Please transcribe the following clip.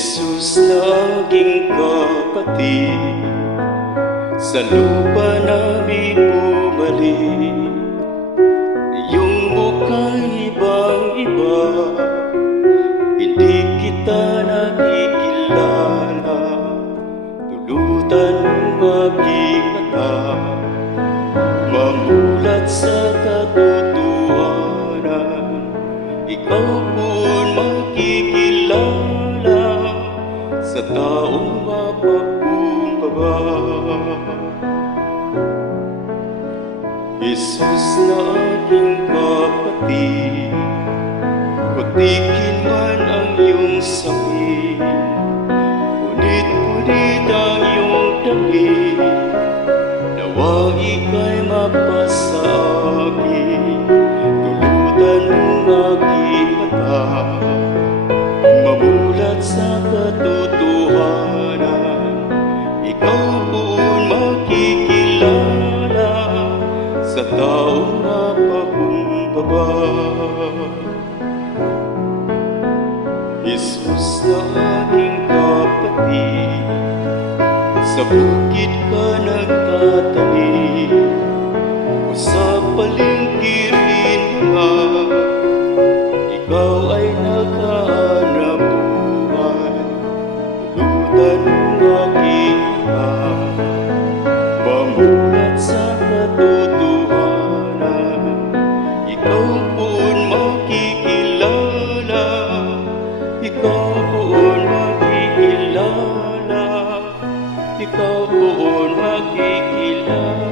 Jesus na aking kapatid, sa lupa namin bumalik. Iyong mukha'y ibang-iba, hindi kita nakikilala. Tulutan mong aking mata, mamulat sa katotohanan. Ikaw po'y makikilala sa taong mapakumbaba. Jesus na aking kapatid, putikin man ang iyong sakit, punit-punit ang iyong damit, nawa ika'y mapasa akin. Tulutan mong aking mata, mamulat sa katotohanan. Ikaw po'y makikilala sa taong mapakumbaba. Jesus na aking kapatid, sa bukid ka nagtatanim, o sa palingkirin ka, ikaw ay naghahanap buhay. Tulutan mong aking mata, mamulat sa katotohanan. Ikaw po'y makikilala, ikaw po'y makikilala, ikaw po'y makikilala.